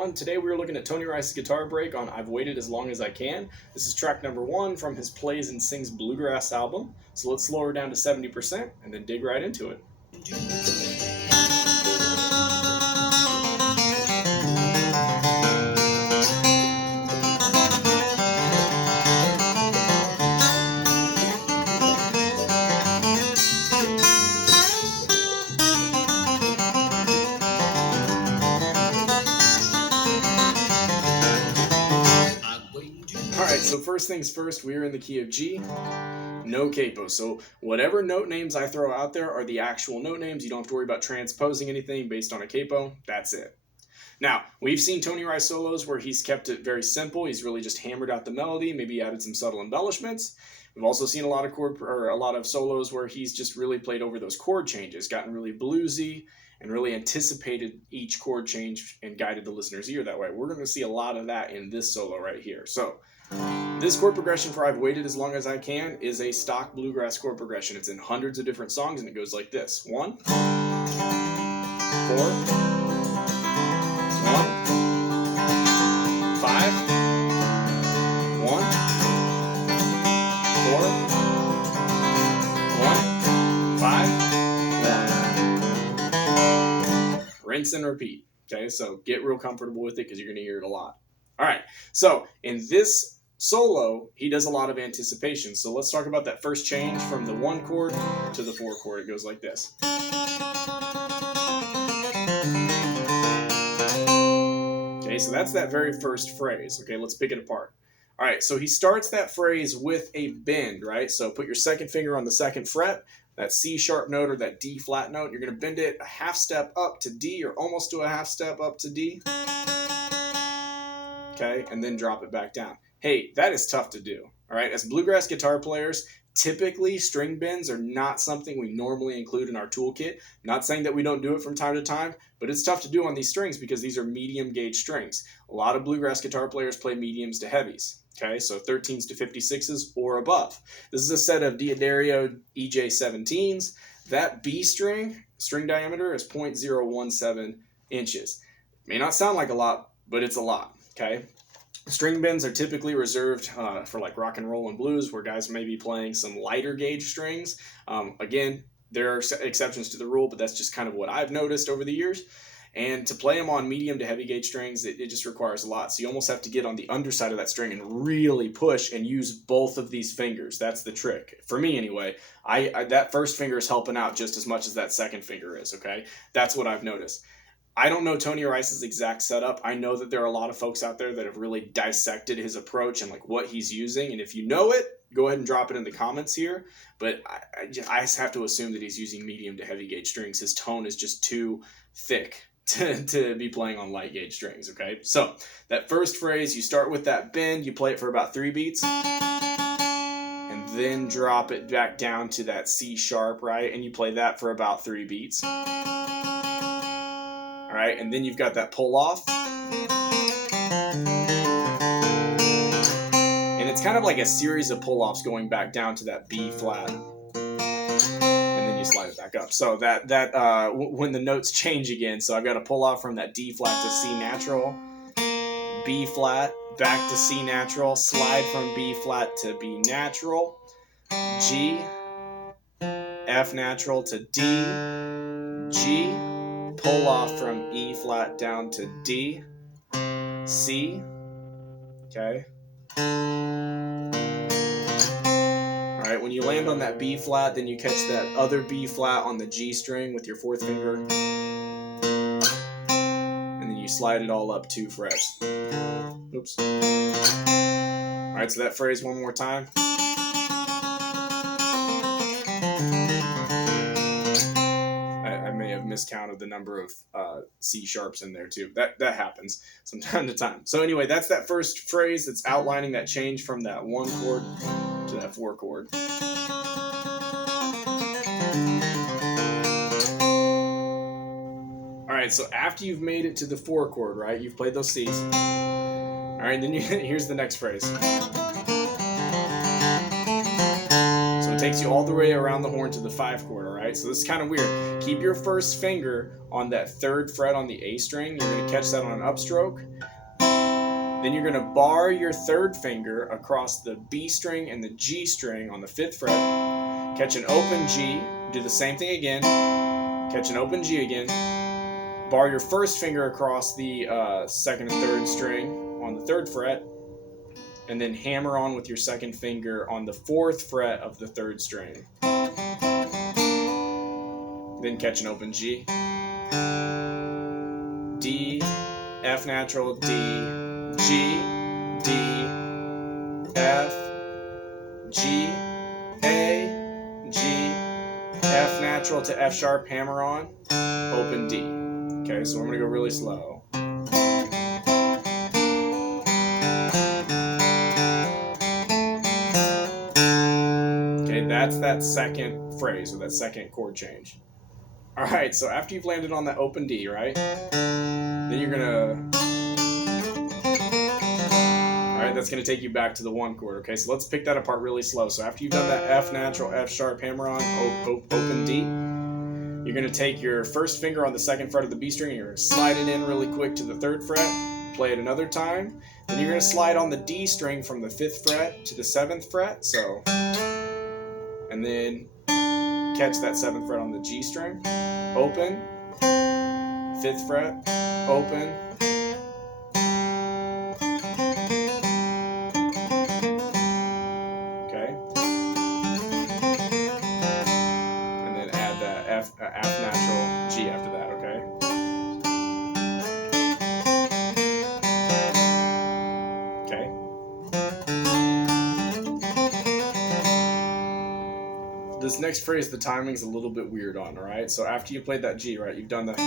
everyone. Today we are looking at Tony Rice's guitar break on I've Waited As Long As I Can. This is track number 1 from his Plays and Sings Bluegrass album. So let's slow her down to 70% and then dig right into it. Alright, so first things first, we are in the key of G, no capo. So whatever note names I throw out there are the actual note names. You don't have to worry about transposing anything based on a capo. That's it. Now, we've seen Tony Rice solos where he's kept it very simple. He's really just hammered out the melody, maybe added some subtle embellishments. We've also seen a lot of solos where he's just really played over those chord changes, gotten really bluesy, and really anticipated each chord change and guided the listener's ear that way. We're going to see a lot of that in this solo right here. So this chord progression for I've Waited As Long As I Can is a stock bluegrass chord progression. It's in hundreds of different songs and it goes like this. 1, 4, 1, 5, 1, 4, 1, 5, 1. Rinse and repeat. Okay, so get real comfortable with it because you're going to hear it a lot. All right, so in this solo, he does a lot of anticipation. So let's talk about that first change from the 1 chord to the 4 chord. It goes like this. Okay, so that's that very first phrase. Okay, let's pick it apart. All right, so he starts that phrase with a bend, right? So put your second finger on the 2nd fret, that C sharp note or that D flat note. You're going to bend it a half step up to D or almost to a half step up to D. Okay, and then drop it back down. Hey, that is tough to do. All right, as bluegrass guitar players, typically string bends are not something we normally include in our toolkit. I'm not saying that we don't do it from time to time, but it's tough to do on these strings because these are medium gauge strings. A lot of bluegrass guitar players play mediums to heavies. Okay, so 13s to 56s or above. This is a set of D'Addario EJ17s. That B string diameter is 0.017 inches. May not sound like a lot, but it's a lot. Okay, string bends are typically reserved for like rock and roll and blues, where guys may be playing some lighter gauge strings. Again, there are exceptions to the rule, but that's just kind of what I've noticed over the years. And to play them on medium to heavy gauge strings, it just requires a lot. So you almost have to get on the underside of that string and really push and use both of these fingers. That's the trick. For me anyway, that first finger is helping out just as much as that second finger is, okay? That's what I've noticed. I don't know Tony Rice's exact setup. I know that there are a lot of folks out there that have really dissected his approach and like what he's using. And if you know it, go ahead and drop it in the comments here. But I just have to assume that he's using medium to heavy gauge strings. His tone is just too thick to be playing on light gauge strings, okay? So that first phrase, you start with that bend, you play it for about 3 beats, and then drop it back down to that C sharp, right? And you play that for about 3 beats. All right, and then you've got that pull off. And it's kind of like a series of pull offs going back down to that B flat. And then you slide it back up. So when the notes change again, so I've got to pull off from that D flat to C natural, B flat, back to C natural, slide from B flat to B natural, G, F natural to D, G, pull off from E flat down to D, C, okay? Alright, when you land on that B flat, then you catch that other B flat on the G string with your 4th finger, and then you slide it all up 2 frets. Oops. Alright, so that phrase one more time. I may have miscounted the number of C sharps in there too. That happens from time to time. So anyway, that's that first phrase that's outlining that change from that 1 chord to that 4 chord. All right, so after you've made it to the 4 chord, right? You've played those C's. All right, then here's the next phrase. So takes you all the way around the horn to the 5 chord, all right? So this is kind of weird. Keep your first finger on that 3rd fret on the A string. You're going to catch that on an upstroke. Then you're going to bar your 3rd finger across the B string and the G string on the 5th fret. Catch an open G. Do the same thing again. Catch an open G again. Bar your first finger across the 2nd and 3rd string on the 3rd fret. And then hammer on with your 2nd finger on the 4th fret of the 3rd string. Then catch an open G. D, F natural, D, G, D, F, G, A, G, F natural to F sharp, hammer on, open D. Okay, so I'm going to go really slow. Okay, that's that 2nd phrase, or that 2nd chord change. All right, so after you've landed on that open D, right, then you're going to... All right, that's going to take you back to the 1 chord, okay? So let's pick that apart really slow. So after you've done that F natural, F sharp, hammer on, open D, you're going to take your first finger on the 2nd fret of the B string, and you're going to slide it in really quick to the 3rd fret, play it another time, then you're going to slide on the D string from the 5th fret to the 7th fret, so, and then catch that 7th fret on the G string, open, 5th fret, open, okay, and then add that F natural G after that, okay. Okay. This next phrase, the timing's a little bit weird on, all right? So after you played that G, right, you've done that.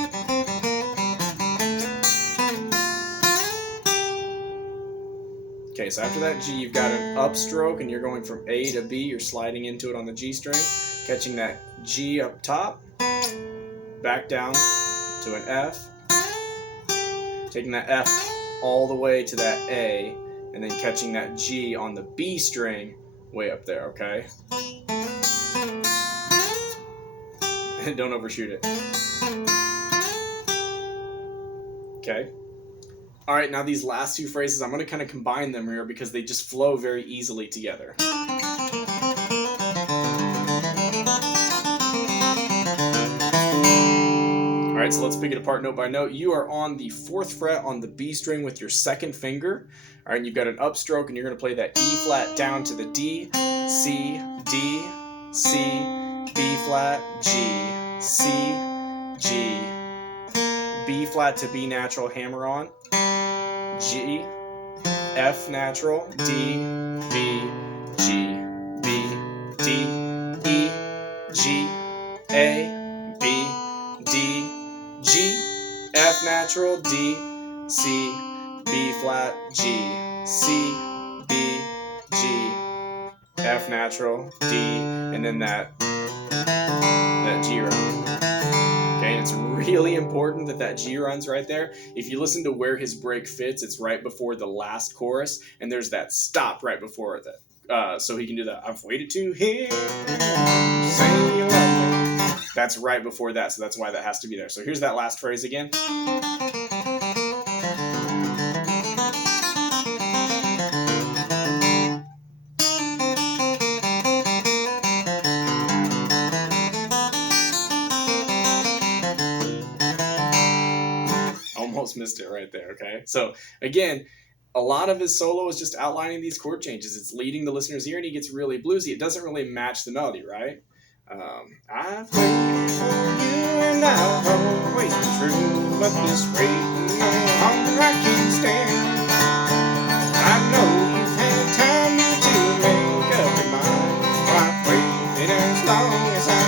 Okay, so after that G, you've got an upstroke, and you're going from A to B. You're sliding into it on the G string, catching that G up top, back down to an F, taking that F all the way to that A, and then catching that G on the B string way up there, okay? Don't overshoot it. Okay. All right, now these last 2 phrases, I'm going to kind of combine them here because they just flow very easily together. All right, so let's pick it apart note by note. You are on the 4th fret on the B string with your 2nd finger. All right, and you've got an upstroke, and you're going to play that E flat down to the D, C, D, C, B flat, G, C, G, B flat to B natural, hammer on, G, F natural, D, B, G, B, D, E, G, A, B, D, G, F natural, D, C, B flat, G, C, B, G, F natural, D, and then that G run. Okay, and it's really important that G run's right there. If you listen to where his break fits, it's right before the last chorus, and there's that stop right before that. So he can do that. I've waited to hear say you love me. That's right before that, so that's why that has to be there. So here's that last phrase again. Almost missed it right there, okay? So again, a lot of his solo is just outlining these chord changes. It's leading the listener's ear, and he gets really bluesy. It doesn't really match the melody, right? I've waited for you, and I've always been true, but this waiting no longer I can't stand. I know you've had time to make up your mind. I've waited as long as I can.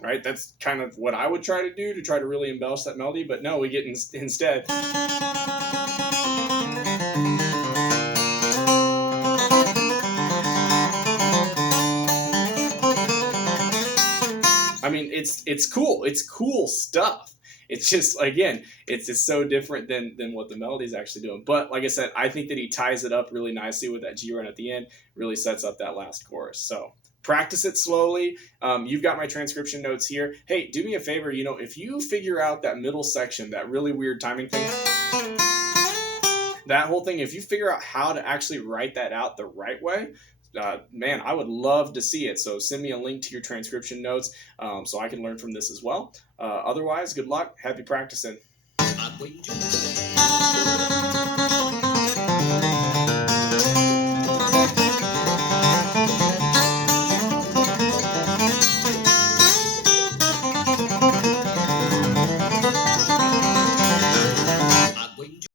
Right, that's kind of what I would try to do to try to really embellish that melody, but no, we get instead. mean, it's cool. It's cool stuff. It's just, again, it's just so different than what the melody's actually doing. But like I said, I think that he ties it up really nicely with that G run at the end. Really sets up that last chorus. So practice it slowly. You've got my transcription notes here. Hey, do me a favor. If you figure out that middle section, that really weird timing thing, that whole thing, if you figure out how to actually write that out the right way, man, I would love to see it. So send me a link to your transcription notes so I can learn from this as well. Otherwise, good luck. Happy practicing. I'm waiting to